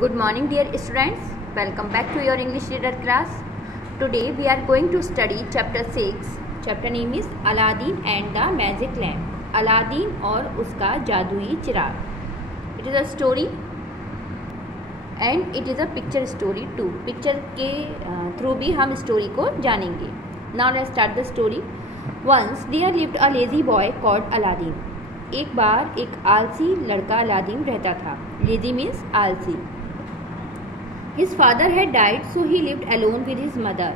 Good morning dear students, welcome back to your English reader class. Today we are going to study chapter 6. Chapter name is Aladdin and the Magic Lamp. Aladdin और उसका जादुई चिराग. It is a story and it is a picture story too. Picture के through भी हम story को जानेंगे. Now let's start the story. Once there lived a lazy boy called Aladdin. एक बार एक आलसी लड़का अलादीन रहता था. लेजी मीन्स आलसी. His father had died so he lived alone with his mother.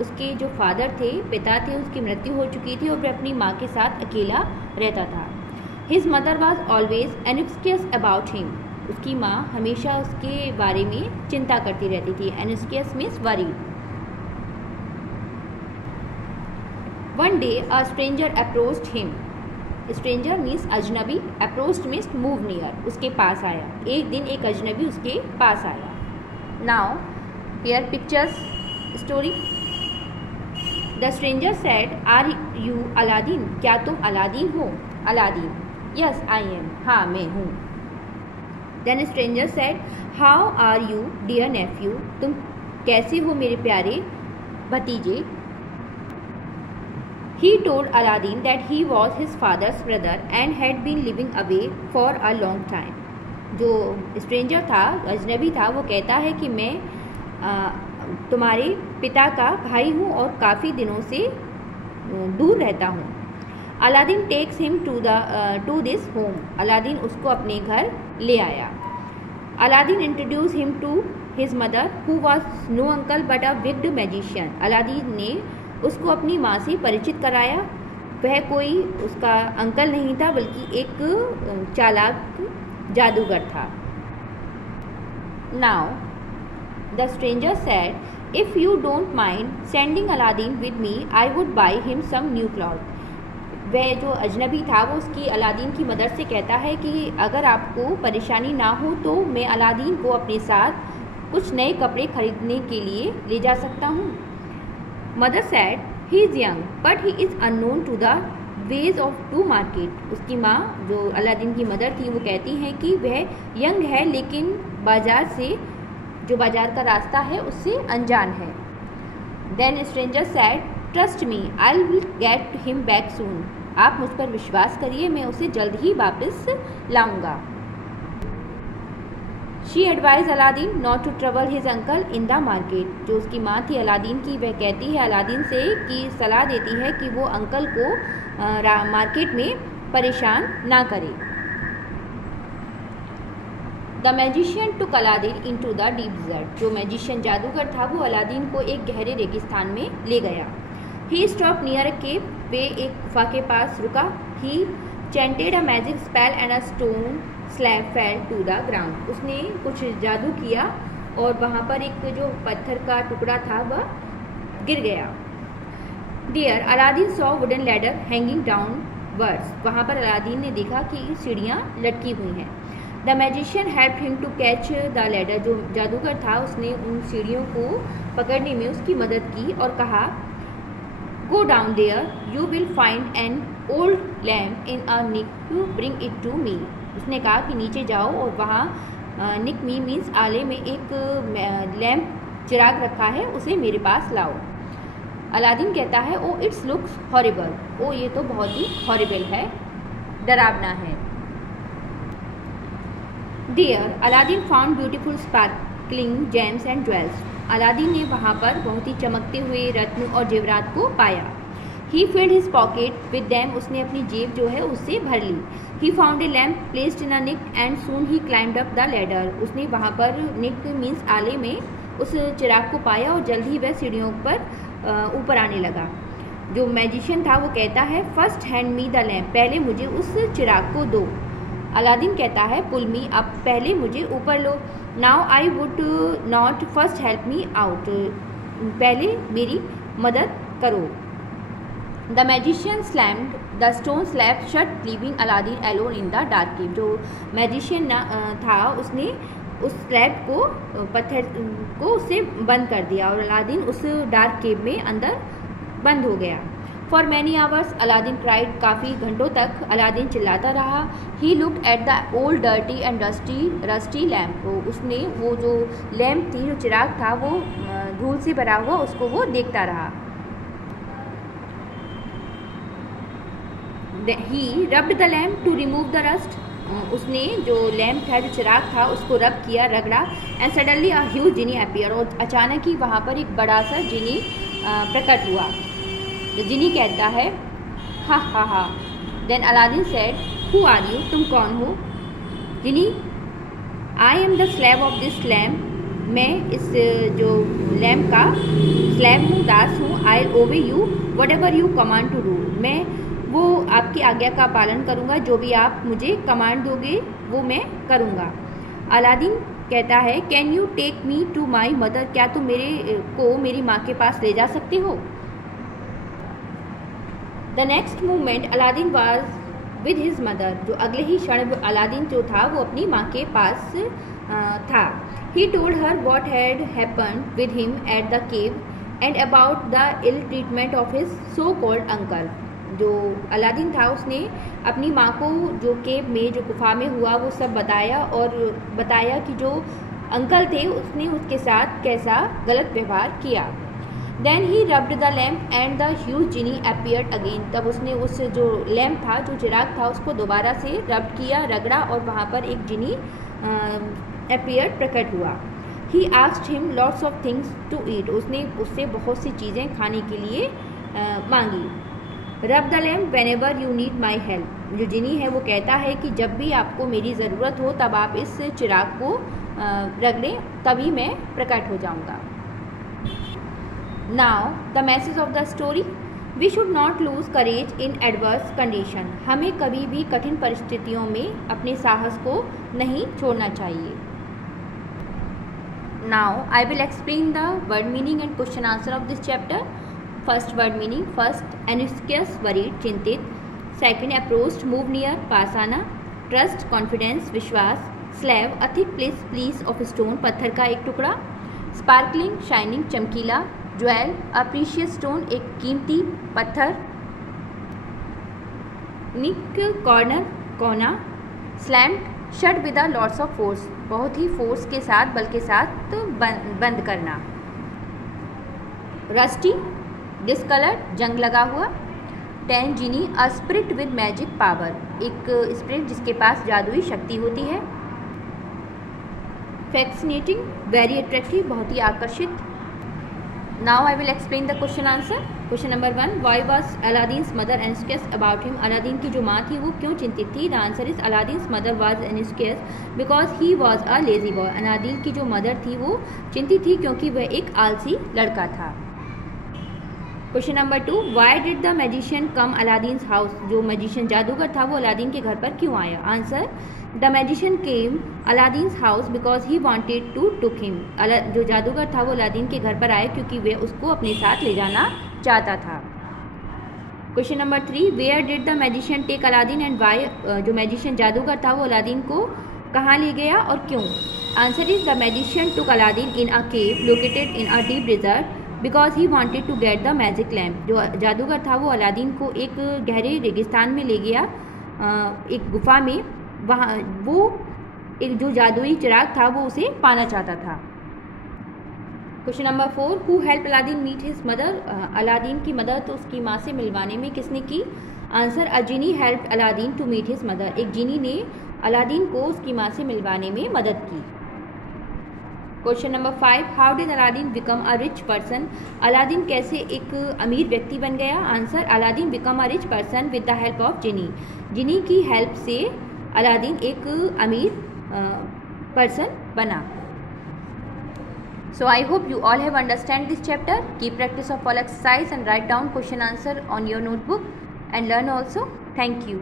उसके जो फादर थे, पिता थे, उसकी मृत्यु हो चुकी थी और वह अपनी माँ के साथ अकेला रहता था. His mother was always anxious about him. उसकी माँ हमेशा उसके बारे में चिंता करती रहती थी. Anxious means worried. One day a stranger approached him. Stranger means अजनबी, अप्रोच्ड मीन्स मूव नियर, उसके पास आया. एक दिन एक अजनबी उसके पास आया. Now here pictures story. The stranger said, are you Aladdin? क्या तुम अलादीन हो? Aladdin, yes I am. हाँ मैं हूँ. Then stranger said, how are you dear nephew? तुम कैसे हो मेरे प्यारे भतीजे? He told Aladdin that he was his father's brother and had been living away for a long time. जो स्ट्रेंजर था, अजनबी था, वो कहता है कि मैं तुम्हारे पिता का भाई हूँ और काफ़ी दिनों से दूर रहता हूँ. Aladdin takes him to this home. Aladdin उसको अपने घर ले आया. Aladdin introduce him to his mother who was no uncle but a wicked magician. Aladdin ने उसको अपनी माँ से परिचित कराया. वह कोई उसका अंकल नहीं था बल्कि एक चालाक जादूगर था. Now the stranger said, if you don't mind sending Aladdin with me I would buy him some new cloth. वह जो अजनबी था वो उसकी अलादीन की मदर से कहता है कि अगर आपको परेशानी ना हो तो मैं अलादीन को अपने साथ कुछ नए कपड़े खरीदने के लिए ले जा सकता हूँ. Mother said, he is young but he is unknown to the ways of to market. उसकी माँ जो अलादीन की मदर थी वो कहती हैं कि वह यंग है लेकिन बाजार से जो बाजार का रास्ता है उससे अनजान है. Then stranger said, trust me I will get him back soon. आप मुझ पर विश्वास करिए, मैं उसे जल्द ही वापस लाऊंगा. She advise Aladdin not to trouble his uncle in the market. जो उसकी माँ थी अलादीन की, वह कहती है अलादीन से कि सलाह देती है कि वो अंकल को मार्केट में परेशान ना करे. The magician took Aladdin in to the deep desert. जो मैजिशियन जादूगर था वो अलादीन को एक गहरे रेगिस्तान में ले गया. ही स्टॉप नियर अ केव. वे एक गुफा के पास रुका. He chanted a magic spell and a stone slab fell to the ground. उसने कुछ जादू किया और वहाँ पर एक जो पत्थर का टुकड़ा था वह गिर गया. Dear Aladdin saw wooden ladder hanging downwards. वहाँ पर अलादीन ने देखा कि सीढ़ियाँ लटकी हुई हैं. The magician help him to catch the ladder. जो जादूगर था उसने उन सीढ़ियों को पकड़ने में उसकी मदद की और कहा, go down there you will find an old lamp in a niche, you bring it to me. उसने कहा कि नीचे जाओ और वहाँ निक मी मीन्स आले में एक लैम्प चिराग रखा है, उसे मेरे पास लाओ. अलादीन कहता है, oh it's looks horrible. Oh ये तो बहुत ही हॉरिबल है, डरावना है. Dear Aladdin found beautiful sparkling gems and jewels. Aladdin ने वहाँ पर बहुत ही चमकते हुए रत्न और जेवरात को पाया. He filled his pocket with them. उसने अपनी जेब जो है उससे भर ली. He found a lamp placed in a nick and soon he climbed up the ladder. उसने वहाँ पर निक मीन्स आले में उस चिराग को पाया और जल्द ही वह सीढ़ियों पर ऊपर आने लगा. जो मैजिशियन था वो कहता है, first hand me the lamp. पहले मुझे उस चिराग को दो. अलादीन कहता है, पुल मी अप. पहले मुझे ऊपर लो. Now I would not first help me out. पहले मेरी मदद करो. The magician slammed the stone slab shut leaving Aladdin alone in the dark cave. जो मैजिशियन था उसने उस स्लैब को पत्थर को उससे बंद कर दिया और अलादीन उस डार्क केव में अंदर बंद हो गया. For many hours Aladdin cried, काफ़ी घंटों तक अलादीन चिल्लाता रहा। He looked at the old dirty and rusty lamp, तो उसने वो जो लैम्प थी, जो चिराग था, वो धूल से भरा हुआ, उसको वो देखता रहा। He rubbed the lamp to remove the rust, उसने जो लैम्प था, जो चिराग था, उसको रब किया, रगड़ा। And suddenly a huge genie appear, और अचानक ही वहाँ पर एक बड़ा सा जिनी प्रकट हुआ। जिनी कहता है हा हा हा। Then Aladdin said who are you, तुम कौन हो? Genie I am the slave of this lamp, मैं इस जो लैम्प का स्लेव हूँ, दास हूँ। I obey you whatever you command to do, मैं वो आपकी आज्ञा का पालन करूँगा, जो भी आप मुझे कमांड दोगे वो मैं करूँगा। अलादीन कहता है can you take me to my mother, क्या तुम मेरे को मेरी माँ के पास ले जा सकते हो? The next moment Aladdin was with his mother, जो अगले ही क्षण अलादीन जो था वो अपनी माँ के पास था। He told her what had happened with him at the cave and about the ill treatment of his so called uncle, जो अलादीन था उसने अपनी माँ को जो केव में, जो गुफा में हुआ, वो सब बताया, और बताया कि जो अंकल थे उसने उसके साथ कैसा गलत व्यवहार किया। Then he rubbed the lamp and the huge genie appeared again, तब उसने उस जो लैम्प था, जो चिराग था, उसको दोबारा से रब किया, रगड़ा, और वहाँ पर एक जिनी अपीयर्ड प्रकट हुआ। He asked him lots of things to eat, उसने उससे बहुत सी चीज़ें खाने के लिए मांगी। रब the lamp when ever you need my help, जो जिनी है वो कहता है कि जब भी आपको मेरी ज़रूरत हो तब आप इस चिराग को रगड़ें, तभी मैं प्रकट हो जाऊँगा। Now the message of the story, we should not lose courage in adverse condition, हमें कभी भी कठिन परिस्थितियों में अपने साहस को नहीं छोड़ना चाहिए। Now I will explain the word meaning and question answer of this chapter. First word meaning, first anxious worried, चिंतित। सेकंड अप्रोच्ड, मूव नियर, पास आना। ट्रस्ट, कॉन्फिडेंस, विश्वास। Slab, a thick piece of stone, पत्थर का एक टुकड़ा। Sparkling, shining, चमकीला। Jewel, a precious stone, एक कीमती पत्थर। निक, कॉर्नर, कोना। Slammed, shut with a lots of force, बहुत ही फोर्स के साथ, बल के साथ बंद करना। रस्टी, डिसकलर्ड, जंग लगा हुआ। Ten, genie, a spirit with magic power, एक स्पिरिट जिसके पास जादुई शक्ति होती है। फैक्सिनेटिंग, वेरी अट्रैक्टिव, बहुत ही आकर्षित। Now I will explain the question answer. Question number 1, why was Aladdin's mother anxious about him, Aladdin की जो माँ थी वो क्यों चिंतित थी? The answer is Aladdin's mother was anxious because he was a lazy boy, Aladdin की जो मदर थी वो चिंतित थी क्योंकि वह एक आलसी लड़का था। Question number 2, why did the magician come Aladdin's house, जो मैजिशियन जादूगर था वो अलादीन के घर पर क्यों आया? Answer, the magician came Aladdin's house because he wanted to took him, जो जादूगर था वो अलादीन के घर पर आया क्योंकि वे उसको अपने साथ ले जाना चाहता था। Question number 3, where did the magician take Aladdin and why, जो मैजिशियन जादूगर था वो अलादीन को कहाँ ले गया और क्यों? Answer is the magician took Aladdin in a cave located in a deep desert because he wanted to get the magic lamp, जो जादूगर था वो अलादीन को एक गहरे रेगिस्तान में ले गया, एक गुफा में, वहाँ वो एक जो जादुई चिराग था वो उसे पाना चाहता था। Question number 4, who help Aladdin meet his mother, Aladdin की मदद तो उसकी माँ से मिलवाने में किसने की? Answer, a genie help Aladdin to meet his mother, एक जिनी ने अलादीन को उसकी माँ से मिलवाने में मदद की। Question number 5, how did Aladdin become a rich person, Aladdin कैसे एक अमीर व्यक्ति बन गया? Answer, Aladdin become a rich person with the help of genie, genie की हेल्प से अलादीन एक अमीर पर्सन बना। So I hope you all have understand this chapter. Keep practice of all exercise and write down question answer on your notebook and learn also. Thank you.